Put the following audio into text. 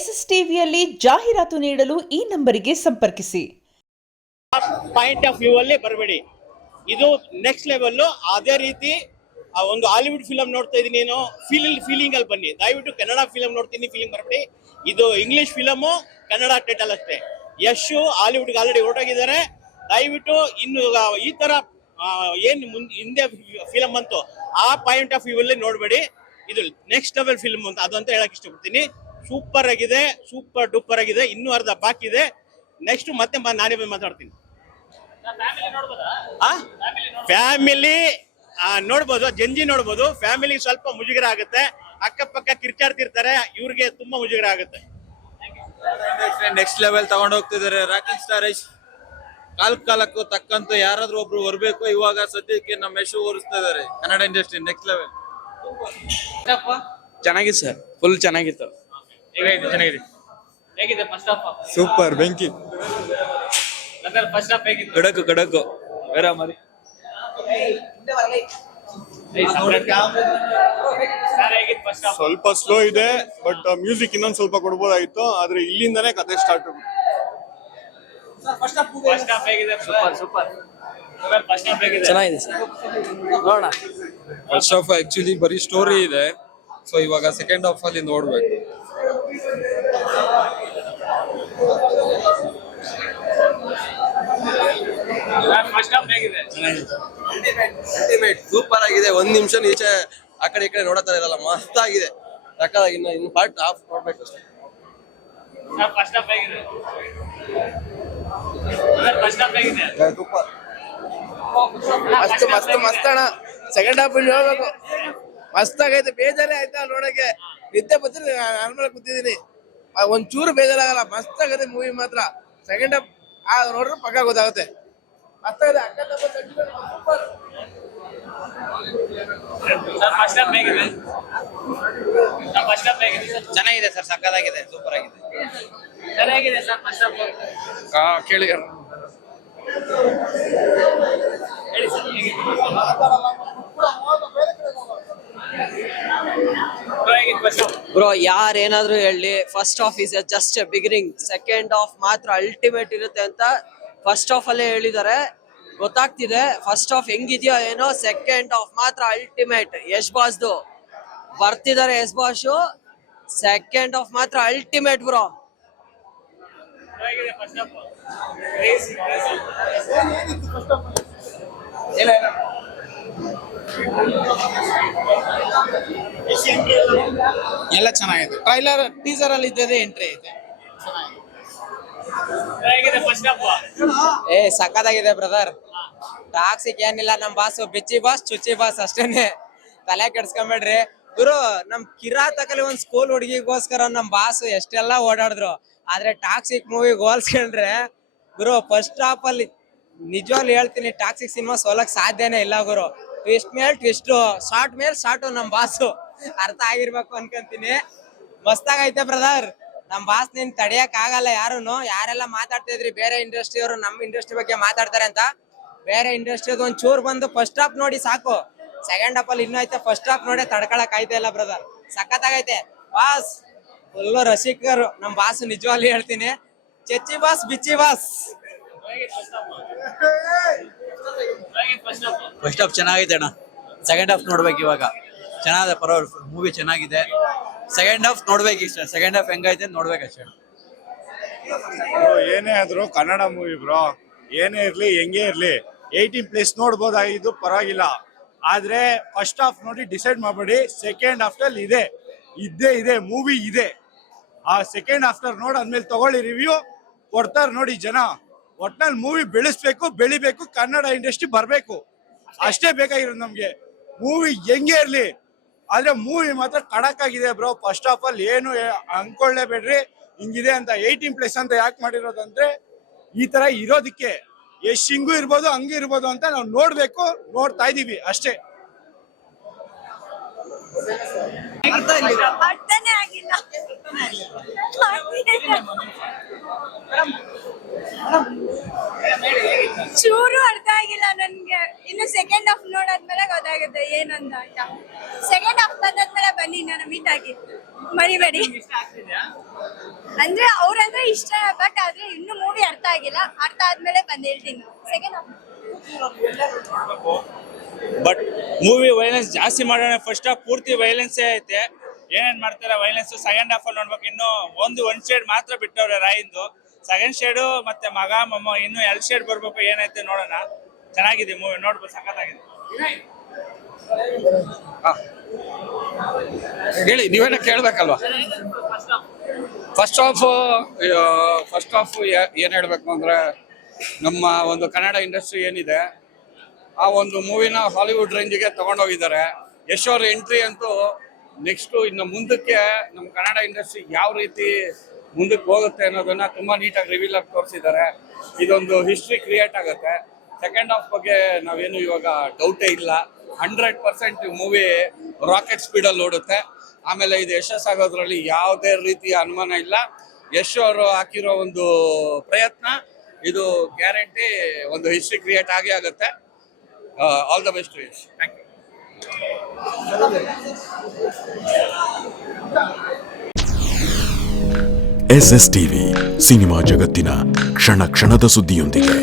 ಎಸ್ಎಸ್ಟಿವಿಯಲ್ಲಿ ಜಾಹೀರಾತು ನೀಡಲು ಈ ನಂಬರಿಗೆ ಸಂಪರ್ಕಿಸಿ. ಪಾಯಿಂಟ್ ಆಫ್ ವ್ಯೂ ಅಲ್ಲಿ ಬರಬೇಡಿ, ಇದು ನೆಕ್ಸ್ಟ್ ಲೆವೆಲ್. ಅದೇ ರೀತಿ ಒಂದು ಹಾಲಿವುಡ್ ಫಿಲಮ್ ನೋಡ್ತಾ ಇದೀನಿ ನೀನು ಫೀಲಿಂಗ್ ಅಲ್ಲಿ ಬನ್ನಿ. ದಯವಿಟ್ಟು ಕನ್ನಡ ಫಿಲಮ್ ನೋಡ್ತೀನಿ ಫೀಲಿಂಗ್ ಬರಬೇಡಿ. ಇದು ಇಂಗ್ಲಿಷ್ ಫಿಲಮು, ಕನ್ನಡ ಟೈಟಲ್ ಅಷ್ಟೇ. ಯಶು ಹಾಲಿವುಡ್ಗೆ ಆಲ್ರೆಡಿ ಹೊರಟೋಗಿದ್ದಾರೆ. ದಯವಿಟ್ಟು ಇನ್ನು ಈ ತರ ಏನ್ ಹಿಂದೆ ಫಿಲಮ್ ಬಂತು ಆ ಪಾಯಿಂಟ್ ಆಫ್ ವ್ಯೂ ಅಲ್ಲಿ ನೋಡ್ಬೇಡಿ. ಇದು ನೆಕ್ಸ್ಟ್ ಲೆವೆಲ್ ಫಿಲ್ಮ್ ಅಂತ ಅದಂತ ಹೇಳಕ್ ಇಷ್ಟಪಡ್ತೀನಿ. ಸೂಪರ್ ಆಗಿದೆ, ಸೂಪರ್ ಡೂಪರ್ ಆಗಿದೆ. ಇನ್ನೂ ಅರ್ಧ ಬಾಕಿ ಇದೆ. ನೆಕ್ಸ್ಟ್ ಮತ್ತೆ ನಾನೇ ಮಾತಾಡ್ತೀನಿ. ಫ್ಯಾಮಿಲಿ ನೋಡ್ಬೋದು, ಜಂಜಿ ನೋಡ್ಬೋದು. ಫ್ಯಾಮಿಲಿ ಸ್ವಲ್ಪ ಮುಜುಗರ ಆಗುತ್ತೆ, ಅಕ್ಕಪಕ್ಕ ಕಿರ್ಚಾಡ್ತಿರ್ತಾರೆ, ಇವ್ರಿಗೆ ತುಂಬಾ ಮುಜುಗರ ಆಗುತ್ತೆ. ನೆಕ್ಸ್ಟ್ ಲೆವೆಲ್ ತಗೊಂಡು ಹೋಗ್ತಿದ್ದಾರೆ. ರಾಕಿಂಗ್ ಸ್ಟಾರ್ ಯಶ್ ಕಾಲಕ್ಕೂ ತಕ್ಕಂತ ಯಾರಾದ್ರೂ ಒಬ್ರು ಬರ್ಬೇಕು. ಇವಾಗ ಸದ್ಯಕ್ಕೆ ನಮ್ಮ ಯಶು ಓರಿಸ್ತಾ ಇದಾರೆ ಕನ್ನಡ ಇಂಡಸ್ಟ್ರಿ ನೆಕ್ಸ್ಟ್ ಲೆವೆಲ್. ಚೆನ್ನಾಗಿದೆ ಸರ್, ಫುಲ್ ಚೆನ್ನಾಗಿತ್ತು. ಹೇಗಿದೆ ಫಸ್ಟ್ ಹಾಫ್? ಸೂಪರ್, ಬೆಂಕಿ, ಫಸ್ಟ್ ಹಾಫ್ ಹೇಗಿತ್ತು? ಕಡಕು ಬೇರೆ ಮರಿ. ಸ್ವಲ್ಪ ಸ್ಲೋ ಇದೆ, ಬಟ್ ಮ್ಯೂಸಿಕ್ ಇನ್ನೊಂದ್ ಸ್ವಲ್ಪ ಕೊಡ್ಬೋದಾಗಿತ್ತು. ಆದ್ರೆ ಇಲ್ಲಿಂದಾನೇ ಕತೆ ಸ್ಟಾರ್ಟ್. ಫಸ್ಟ್ ಹಾಫ್ ಹೇಗಿದೆ? ಸೂಪರ್. ಫಸ್ಟ್ ಹಾಫ್ ಹೇಗಿದೆ? ಚೆನ್ನಾಗಿದೆ ಸರ್, ನೋಡೋಣ. ಫಸ್ಟ್ ಹಾಫ್ ಆಕ್ಚುಲಿ ಬರೀ ಸ್ಟೋರಿ ಇದೆ, ಸೊ ಇವಾಗ ಸೆಕೆಂಡ್ ಹಾಫ್ ಅಲ್ಲಿ ನೋಡ್ಬೇಕು. ಫಸ್ಟ್ ಹಾಫ್ ಹೇಗಿದೆ? ಸೂಪರ್ ಆಗಿದೆ. ಒಂದ್ ನಿಮಿಷ ಈಚೆ ಆ ಕಡೆ ಈ ಕಡೆ ನೋಡತಾ ಇರಲ್ಲ, ಮಸ್ತ್ ಆಗಿದೆ, ಸಕ್ಕತ್ತಾಗಿ. ಇನ್ನು ಪಾರ್ಟ್ ಹಾಫ್ ನೋಡ್ಬೇಕು ಅಷ್ಟೇ. ಫಸ್ಟ್ ಹಾಫ್ ಹೇಗಿದೆ? ಫಸ್ಟ್ ಹಾಫ್ ಹೇಗಿದೆ? ಸೂಪರ್, ಮಸ್ತ್ ಅಣ್ಣ. ಸೆಕೆಂಡ್ ಹಾಫ್ ಇಲ್ಲಿ ಹೇಳ್ಬೇಕು, ಮಸ್ತ್ ಆಗೈತೆ. ಬೇಜಾರೇ ಆಯ್ತಾ ನೋಡಕ್ಕೆ, ನಿದ್ದೆ ಬರ್ತೀನಿ, ನಾರ್ಮಲ್ ಕೂತಿದ್ದೀನಿ. ಒಂಚೂರು ಬೇಜಾರಾಗಲ್ಲ, ಮಸ್ತ್ ಆಗತ್ತೆ ಮೂವಿ ಮಾತ್ರ. ಸೆಕೆಂಡ್ ಹಾಫ್ ನೋಡ್ರೆ ಪಕ್ಕ ಗೊತ್ತಾಗುತ್ತೆ, ಮಸ್ತ್ ಆಗಿದೆ. ಸೂಪರ್. ಫಸ್ಟ್ ಹಾಫ್ ಹೇಗಿದೆ? ಫಸ್ಟ್ ಹಾಫ್ ಹೇಗಿದೆ? ಚೆನ್ನಾಗಿದೆ ಸರ್, ಸಕ್ಕತ್ತಾಗಿದೆ, ಸೂಪರ್ ಆಗಿದೆ. ಚೆನ್ನಾಗಿದೆ ಸರ್ ಫಸ್ಟ್ ಹಾಫ್. ಕೇಳಿ ಹೇಳಿ ಸರ್ ಹೇಗಿದೆ? ಬ್ರೋ ಯಾರೇನಾದ್ರೂ ಹೇಳಿ, first half is just A beginning, second half ಮಾತ್ರ ಅಲ್ಟಿಮೇಟ್ ಇರುತ್ತೆ ಅಂತ ಫಸ್ಟ್ ಹಾಫ್ ಅಲ್ಲೇ ಹೇಳಿದ್ದಾರೆ. ಗೊತ್ತಾಗ್ತಿದೆ ಫಸ್ಟ್ ಹಾಫ್ ಹೆಂಗಿದ್ಯೋ ಏನೋ, ಸೆಕೆಂಡ್ ಹಾಫ್ ಮಾತ್ರ ಅಲ್ಟಿಮೇಟ್. ಯಶ್ ಬಾಸ್ದು ಬರ್ತಿದ್ದಾರೆ, ಯಶ್ ಬಾಸು. ಸೆಕೆಂಡ್ ಹಾಫ್ ಮಾತ್ರ ಅಲ್ಟಿಮೇಟ್ ಬ್ರೋ. ಎಲ್ಲ ಚೆನ್ನಾಗಿದೆ. ಟ್ರೈಲರ್ ಟೀಸರ್ ಅಲ್ಲಿ ಇದ್ದದೆ ಎಂಟ್ರಿ ಐತೆ. ಸಕ್ಕತ್ತಾಗಿದೆ ಬ್ರದರ್. ಟಾಕ್ಸಿಕ್ ಏನಿಲ್ಲ, ನಮ್ ಬಾಸ್ ಬಿಚ್ಚಿ ಬಾಸ್ ಚುಚ್ಚಿ ಬಾಸ್ ಅಷ್ಟೇನೆ, ತಲೆ ಕೆಡ್ಸ್ಕೊಂಬೇಡ್ರಿ ಗುರು. ನಮ್ ಕಿರಾತಕಲ್ಲಿ ಒಂದ್ ಸ್ಕೂಲ್ ಹುಡುಗಿಗೋಸ್ಕರ ನಮ್ ಬಾಸ್ ಎಷ್ಟೆಲ್ಲಾ ಓಡಾಡಿದ್ರು. ಆದ್ರೆ ಟಾಕ್ಸಿಕ್ ಮೂವಿ ಹೋಲ್ಸ್ಕೊಂಡ್ರೆ ಗುರು, ಫಸ್ಟ್ ಹಾಫ್ ಅಲ್ಲಿ ನಿಜವಾಗ್ಲು ಹೇಳ್ತೀನಿ, ಟಾಕ್ಸಿಕ್ ಸಿನಿಮಾ ಸೋಲಕ್ ಸಾಧ್ಯನೇ ಇಲ್ಲ ಗುರು. ಟ್ವಿಸ್ಟ್ ಮೇಲ್ ಟ್ವಿಸ್ಟ್, ಶಾರ್ಟ್ ಮೇಲ್ ಶಾರ್ಟ್. ನಮ್ ಬಾಸು ಅರ್ಥ ಆಗಿರ್ಬೇಕು ಅನ್ಕೊಂತೀನಿ. ಮಸ್ತಾಗೈತೆ ಬ್ರದರ್. ನಮ್ ಬಾಸ್ ನಿನ್ ತಡಿಯಕ್ ಆಗಲ್ಲ ಯಾರುನು. ಯಾರೆಲ್ಲ ಮಾತಾಡ್ತಾ ಇದ್ರಿ ಬೇರೆ ಇಂಡಸ್ಟ್ರಿ ಅವರು ನಮ್ ಇಂಡಸ್ಟ್ರಿ ಬಗ್ಗೆ ಮಾತಾಡ್ತಾರೆ ಅಂತ, ಬೇರೆ ಇಂಡಸ್ಟ್ರಿ ಒಂದ್ ಚೂರ್ ಬಂದು ಫಸ್ಟ್ ಹಾಫ್ ನೋಡಿ ಸಾಕು. ಸೆಕೆಂಡ್ ಹಾಫ್ ಅಲ್ಲಿ ಇನ್ನೂ ಐತೆ, ಫಸ್ಟ್ ಹಾಫ್ ನೋಡಿ ತಡ್ಕೊಳಕ್ ಆಯ್ತಾ ಇಲ್ಲ ಬ್ರದರ್. ಸಖತ್ತಾಗೈತೆ ಬಾಸ್, ಫುಲ್ಲು ರಸಿಕರು ನಮ್ ಬಾಸ್. ನಿಜವಾಗ್ಲೂ ಹೇಳ್ತೀನಿ, ಚೆಚ್ಚಿ ಬಾಸ್ ಬಿಚ್ಚಿ ಬಾಸ್. ಫಸ್ಟ್ ಹಾಫ್ ಚೆನ್ನಾಗಿದೆ ಅಣ್ಣ, ಸೆಕೆಂಡ್ ಹಾಫ್ ನೋಡ್ಬೇಕು ಇವಾಗ. ಚೆನ್ನಾಗಿದೆ, ಪರವಾಗಿಲ್ಲ, ಮೂವಿ ಚೆನ್ನಾಗಿದೆ. ಸೆಕೆಂಡ್ ಹಾಫ್ ನೋಡ್ಬೇಕು ಇಷ್ಟ. ಸೆಕೆಂಡ್ ಹಾಫ್ ಹೆಂಗೈತೆ ನೋಡ್ಬೇಕಷ್ಟೇ. ಏನೇ ಆದ್ರೂ ಕನ್ನಡ ಮೂವಿ ಬ್ರೋ, ಏನೇ ಇರ್ಲಿ ಹೆಂಗೇ ಇರ್ಲಿ 18+ ನೋಡ್ಬೋದಾಗಿದ್ದು, ಪರವಾಗಿಲ್ಲ. ಆದ್ರೆ ಫಸ್ಟ್ ಹಾಫ್ ನೋಡಿ ಡಿಸೈಡ್ ಮಾಡಬೇಡಿ. ಸೆಕೆಂಡ್ ಹಾಫ್ ಅಲ್ಲಿ ಇದೆ ಮೂವಿ ಇದೆ. ಆ ಸೆಕೆಂಡ್ ಆಫ್ಟರ್ ನೋಡಾದ್ಮೇಲೆ ತಗೊಳ್ಳಿ, ರಿವ್ಯೂ ಕೊಡ್ತಾರೆ ನೋಡಿ ಜನ. ಒಟ್ನಲ್ಲಿ ಮೂವಿ ಬೆಳಿಬೇಕು, ಕನ್ನಡ ಇಂಡಸ್ಟ್ರಿ ಬರ್ಬೇಕು, ಅಷ್ಟೇ ಬೇಕಾಗಿರೋದು ನಮ್ಗೆ. ಮೂವಿ ಹೆಂಗೆ ಇರ್ಲಿ, ಆದ್ರೆ ಮೂವಿ ಮಾತ್ರ ಖಡಕ್ ಆಗಿದೆ ಬ್ರೋ. ಫಸ್ಟ್ ಹಾಫ್ ಅಲ್ಲಿ ಏನು ಅನ್ಕೊಳ್ಳೇಬೇಡ್ರಿ ಹಿಂಗಿದೆ ಅಂತ. 18+ ಅಂತ ಯಾಕೆ ಮಾಡಿರೋದಂದ್ರೆ ಈ ತರ ಇರೋದಕ್ಕೆ. ಎಷ್ಟ್ ಹಿಂಗೂ ಇರ್ಬೋದು ಹಂಗೂ ಇರ್ಬೋದು ಅಂತ ನಾವು ನೋಡ್ತಾ ಇದೀವಿ ಅಷ್ಟೇ. ಅರ್ಥನೇ ಆಗಿಲ್ಲ. ಚೂರು ಅರ್ಥ ಆಗಿಲ್ಲ ನನ್ಗೆ. ಇನ್ನು ಸೆಕೆಂಡ್ ಹಾಫ್ ನೋಡಾದ್ಮೇಲೆ ಗೊತ್ತಾಗುತ್ತೆ ಏನಂತ. ಸೆಕೆಂಡ್ ಹಾಫ್ ಬಂದಾದ್ಮೇಲೆ ಬನ್ನಿ, ನಾನು ಮೀಟ್ ಆಗಿ ಮರಿಬೇಡಿ. ಅಂದ್ರೆ ಅವ್ರಂದ್ರೆ ಇಷ್ಟ, ಬಟ್ ಆದ್ರೆ ಇನ್ನು ಮೂವಿ ಅರ್ಥ ಆಗಿಲ್ಲ. ಅರ್ಥ ಆದ್ಮೇಲೆ ಬಂದ್ ಹೇಳ್ತೀನಿ. Second half but movie violence ಜಾಸ್ತಿ ಮಾಡೋಣ. ಫಸ್ಟ್ ಹಾಫ್ ಪೂರ್ತಿ ವೈಲೆನ್ಸೇ ಐತೆ. ಏನೇನ್ ಮಾಡ್ತಾರೆ ವೈಲೆನ್ಸ್ ಸೆಕೆಂಡ್ ಹಾಫ್ ಅಲ್ಲಿ ನೋಡ್ಬೇಕು. ಇನ್ನು ಒಂದ್ ಶೇಡ್ ಮಾತ್ರ ಬಿಟ್ಟವ್ರೆ ರಾಯಿಂದು. ಸೆಕೆಂಡ್ ಶೇಡು ಮತ್ತೆ ಮಗ ಮೊಮ್ಮ ಇನ್ನು 2 ಶೇಡ್ ಬರ್ಬೇಕು. ಏನೈತೆ ನೋಡೋಣ. ಚೆನ್ನಾಗಿದೆ ಮೂವಿ, ನೋಡ್ಬೋದು, ಸಖತ್ತಾಗಿದೆ. ಹೇಳಿ, ನೀವೇನ ಕೇಳ್ಬೇಕಲ್ವಾ? ಫಸ್ಟ್ ಹಾಫ್ ಏನ್ ಹೇಳ್ಬೇಕು ಅಂದ್ರೆ, ನಮ್ಮ ಒಂದು ಕನ್ನಡ ಇಂಡಸ್ಟ್ರಿ ಏನಿದೆ ಆ ಒಂದು ಮೂವಿನ ಹಾಲಿವುಡ್ ರೇಂಜ್ಗೆ ತಗೊಂಡೋಗಿದ್ದಾರೆ. ಯಶ್ ಅವ್ರ ಎಂಟ್ರಿ ಅಂತೂ ನೆಕ್ಸ್ಟ್ ಇನ್ನು ಮುಂದಕ್ಕೆ ನಮ್ಮ ಕನ್ನಡ ಇಂಡಸ್ಟ್ರಿ ಯಾವ ರೀತಿ ಮುಂದಕ್ಕೆ ಹೋಗುತ್ತೆ ಅನ್ನೋದನ್ನ ತುಂಬಾ ನೀಟಾಗಿ ರಿವೀಲ್ ಆಗಿ ತೋರಿಸಿದ್ದಾರೆ. ಇದೊಂದು ಹಿಸ್ಟ್ರಿ ಕ್ರಿಯೇಟ್ ಆಗುತ್ತೆ. ಸೆಕೆಂಡ್ ಹಾಫ್ ಬಗ್ಗೆ ನಾವೇನು ಇವಾಗ ಡೌಟೇ ಇಲ್ಲ. 100% ಮೂವಿ ರಾಕೆಟ್ ಸ್ಪೀಡಲ್ಲಿ ಓಡುತ್ತೆ. ಆಮೇಲೆ ಇದು ಯಶಸ್ಸಾಗೋದ್ರಲ್ಲಿ ಯಾವುದೇ ರೀತಿಯ ಅನುಮಾನ ಇಲ್ಲ. ಯಶ್ ಅವರು ಹಾಕಿರೋ ಒಂದು ಪ್ರಯತ್ನ ಇದು ಗ್ಯಾರಂಟಿ ಒಂದು ಹಿಸ್ಟ್ರಿ ಕ್ರಿಯೇಟ್ ಆಗೇ ಆಗುತ್ತೆ. All the best Yash. Thank you. SS TV cinema ಜಗತ್ತಿನ ಕ್ಷಣ ಕ್ಷಣದ ಸುದ್ದಿಯೊಂದಿಗೆ.